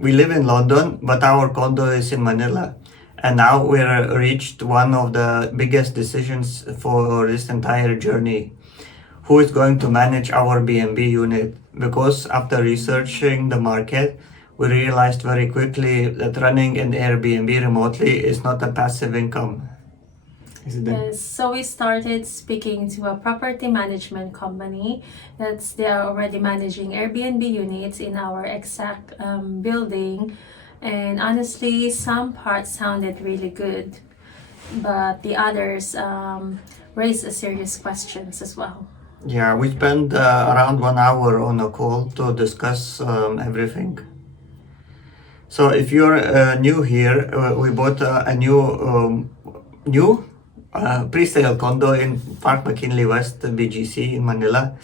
we live in London, but our condo is in Manila. And now we're reached one of the biggest decisions for this entire journey. Who is going to manage our B&B unit? Because after researching the market, we realized very quickly that running an Airbnb remotely is not a passive income. Yes, so we started speaking to a property management company they are already managing Airbnb units in our exact building, and honestly, some parts sounded really good, but the others raised serious questions as well. Yeah, we spent around 1 hour on a call to discuss everything. So if you're new here, we bought a new pre-sale condo in Park McKinley West BGC in Manila.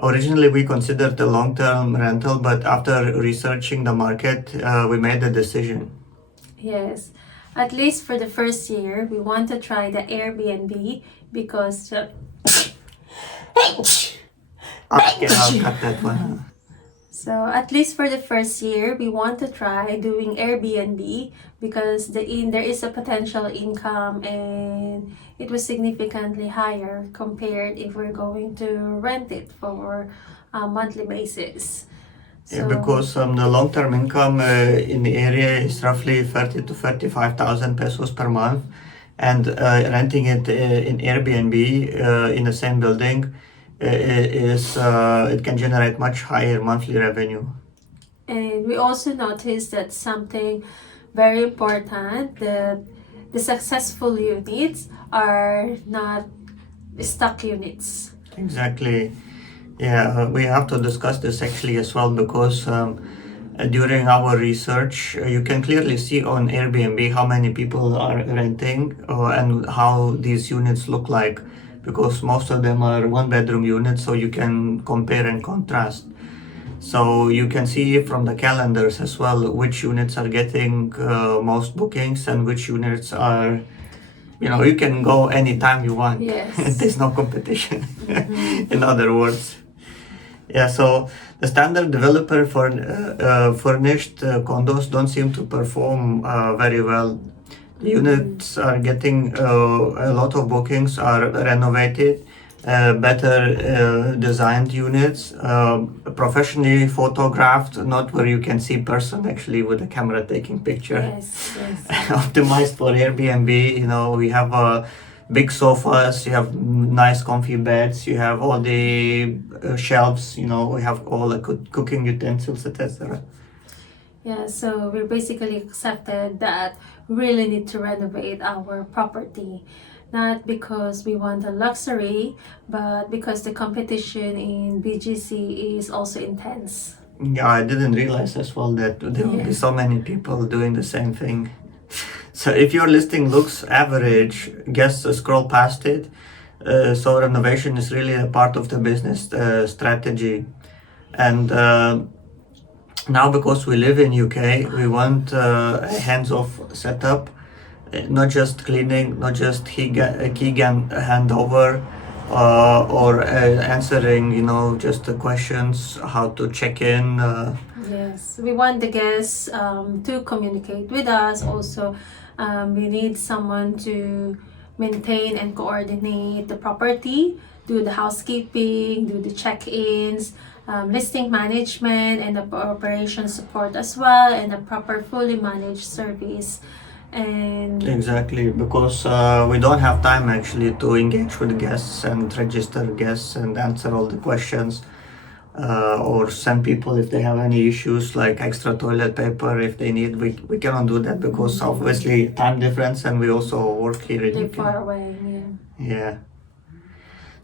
Originally, we considered a long-term rental, but after researching the market, we made the decision. Yes, at least for the first year, we want to try the Airbnb because Okay, I'll cut that one. so at least for the first year, we want to try doing Airbnb because there is a potential income and it was significantly higher compared if we're going to rent it for a monthly basis. Yeah, because the long-term income in the area is roughly 30 to 35,000 pesos per month, and renting it in Airbnb in the same building it can generate much higher monthly revenue. And we also noticed that something very important, that the successful units are not stock units. Exactly. Yeah, we have to discuss this actually as well because during our research, you can clearly see on Airbnb how many people are renting and how these units look like, because most of them are one-bedroom units, so you can compare and contrast. So you can see from the calendars as well which units are getting most bookings and which units are, you can go anytime you want. Yes. There's no competition. In other words. Yeah, so the standard developer for furnished condos don't seem to perform very well. Units are getting a lot of bookings, are renovated, better designed units, professionally photographed, not where you can see person actually with a camera taking picture. Yes, yes. Optimized for Airbnb. We have big sofas, you have nice comfy beds, you have all the shelves, we have all the cooking utensils, etc. Yeah, so we basically accepted that we really need to renovate our property, not because we want a luxury, but because the competition in BGC is also intense. Yeah, I didn't realize as well that there will be so many people doing the same thing. So if your listing looks average, just scroll past it. So renovation is really a part of the business strategy. And now, because we live in UK, we want a hands-off setup, not just cleaning, not just key handover, or answering, just the questions, how to check in. Yes, we want the guests to communicate with us. Also, we need someone to maintain and coordinate the property, do the housekeeping, do the check-ins, listing management, and the operation support as well, and a proper fully managed service. And Exactly, because we don't have time actually to engage with guests and register guests and answer all the questions, or send people if they have any issues like extra toilet paper if they need. We cannot do that because obviously time difference, and we also work here in they're UK. far away. Yeah.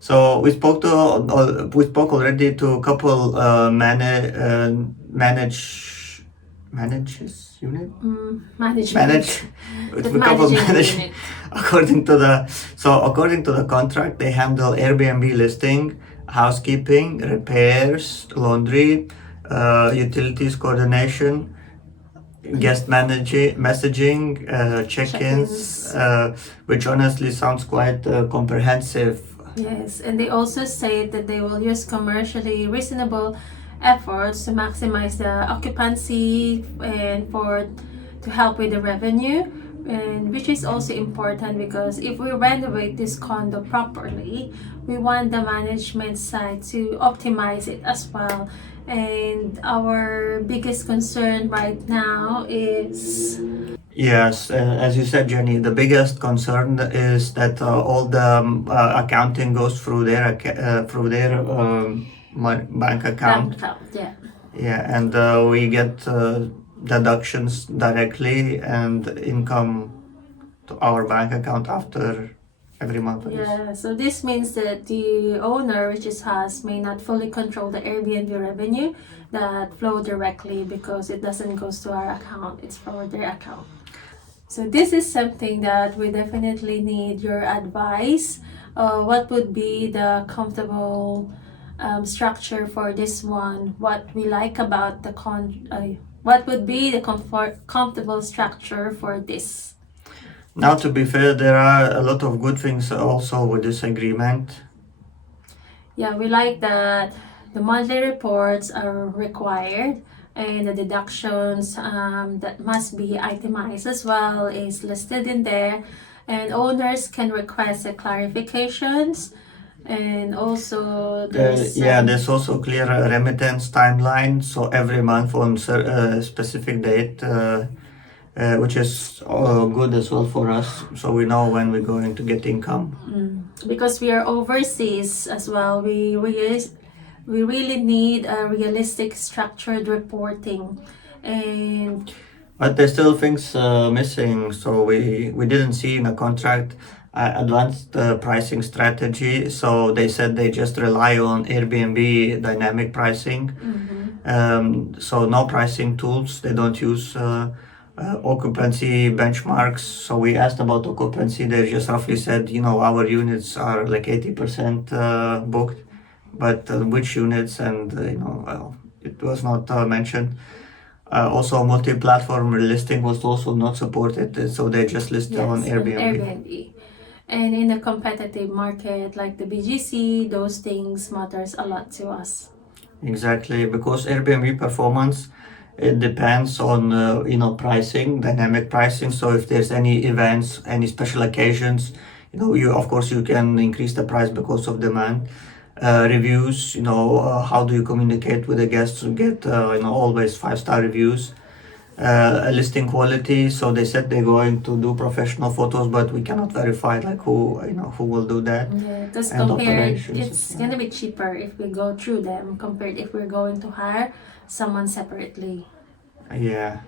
So we spoke already to a couple manages unit Management. with The a couple managing unit. according to the contract, they handle Airbnb listing, housekeeping, repairs, laundry, utilities coordination, guest messaging, check-ins, which honestly sounds quite comprehensive. Yes, and they also say that they will use commercially reasonable efforts to maximize the occupancy and to help with the revenue, and which is also important because if we renovate this condo properly, we want the management side to optimize it as well. And our biggest concern right now is Yes, as you said, Jenny, the biggest concern is that all the accounting goes through their bank account. yeah. Yeah, and we get deductions directly and income to our bank account after every month. I guess. Yeah, so this means that the owner, which is us, may not fully control the Airbnb revenue that flow directly because it doesn't go to our account, it's for their account. So this is something that we definitely need your advice. What would be the comfortable structure for this one? What we like about the what would be the comfortable structure for this? Now, to be fair, there are a lot of good things also with this agreement. Yeah, we like that the monthly reports are required and the deductions that must be itemized as well is listed in there, and owners can request a clarifications, and also there's also clear remittance timeline, so every month on a specific date, which is good as well for us, so we know when we're going to get income. Because we are overseas as well, we really need a realistic structured reporting, but there's still things missing, so we didn't see in a contract advanced pricing strategy. So they said they just rely on Airbnb dynamic pricing. So no pricing tools, they don't use occupancy benchmarks. So we asked about occupancy, they just roughly said, our units are like 80% booked, but which units, and it was not mentioned. Also, multi-platform listing was also not supported, so they just listed on Airbnb. And in a competitive market like the BGC, those things matters a lot to us. Exactly, because Airbnb performance, it depends on pricing, dynamic pricing. So if there's any events, any special occasions, you can increase the price because of demand. Reviews, how do you communicate with the guests to get always 5-star reviews. Listing quality, so they said they're going to do professional photos, but we cannot verify who will do that. Yeah, because compared, it's gonna be cheaper if we go through them compared if we're going to hire someone separately. Yeah.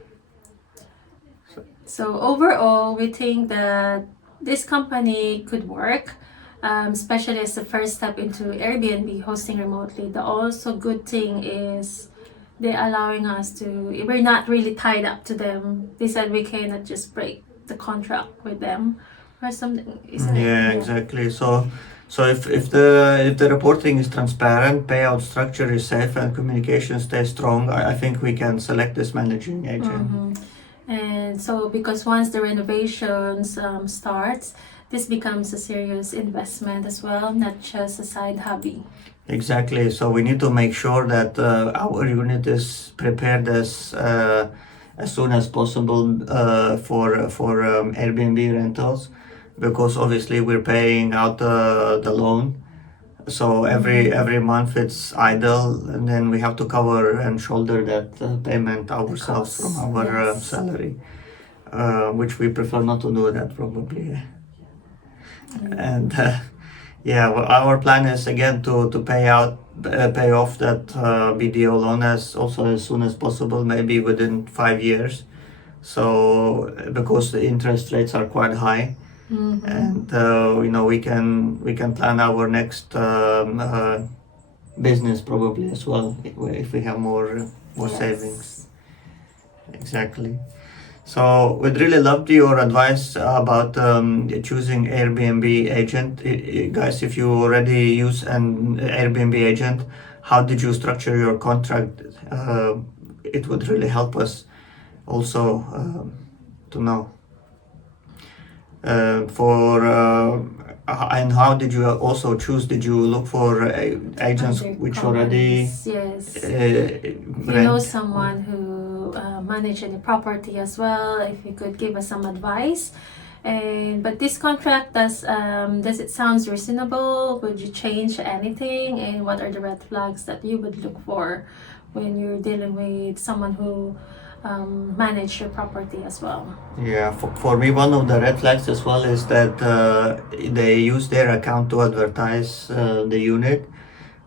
So overall, we think that this company could work, especially as the first step into Airbnb hosting remotely. The also good thing is they're allowing us to, we're not really tied up to them. They said we cannot just break the contract with them or something. Exactly. So if the reporting is transparent, payout structure is safe, and communication stays strong, I think we can select this managing agent. And so because once the renovations starts, this becomes a serious investment as well, not just a side hobby. Exactly. So we need to make sure that our unit is prepared as soon as possible for Airbnb rentals, because obviously we're paying out the loan. So every month it's idle, and then we have to cover and shoulder that payment ourselves from our salary, which we prefer not to do that probably. And our plan is again to pay off that BDO loan as soon as possible, maybe within 5 years. So because the interest rates are quite high, and we can plan our next business probably as well if we have more savings. Exactly. So we'd really love your advice about choosing Airbnb agent. Guys, if you already use an Airbnb agent, how did you structure your contract? It would really help us also to know. And how did you also choose? Did you look for agents Other which already companies, yes. If you know rent? someone who manage any property as well, if you could give us some advice. But this contract does it sounds reasonable? Would you change anything? And what are the red flags that you would look for when you're dealing with someone who manage your property as well? Yeah, for me, one of the red flags as well is that they use their account to advertise the unit.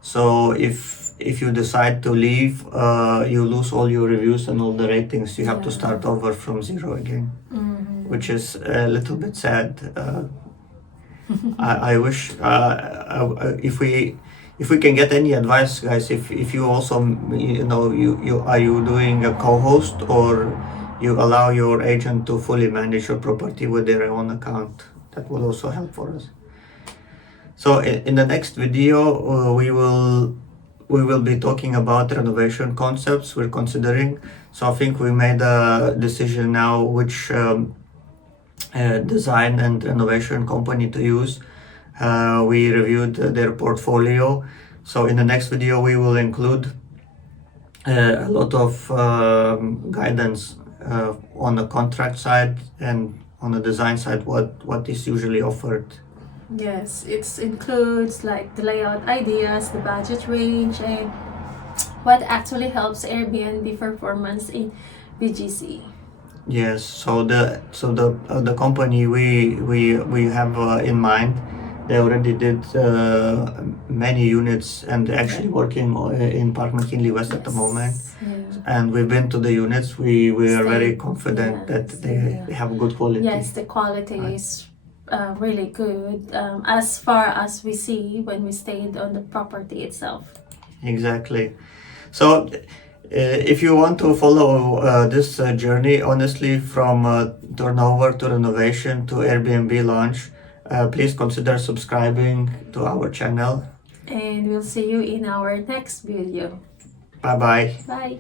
So if you decide to leave, you lose all your reviews and all the ratings. You have to Yeah. start over from zero again, Mhm. which is a little bit sad. I wish if we can get any advice, guys. If you also you are you doing a co-host, or you allow your agent to fully manage your property with their own account, that will also help for us. So in the next video, we will be talking about renovation concepts we're considering. So I think we made a decision now which design and renovation company to use. We reviewed their portfolio. So in the next video, we will include a lot of guidance on the contract side and on the design side, what is usually offered. Yes, it includes like the layout ideas, the budget range, and what actually helps Airbnb performance in BGC. Yes, so the company we have in mind, they already did many units and they're actually working in Park McKinley West at the moment. Yeah. And we've been to the units. We are very Stay- confident that yes, they have good quality. Yes, the quality Right. is really good as far as we see when we stayed on the property itself. Exactly. So, if you want to follow this journey, honestly, from turnover to renovation to Airbnb launch, please consider subscribing to our channel. And we'll see you in our next video. Bye bye. Bye.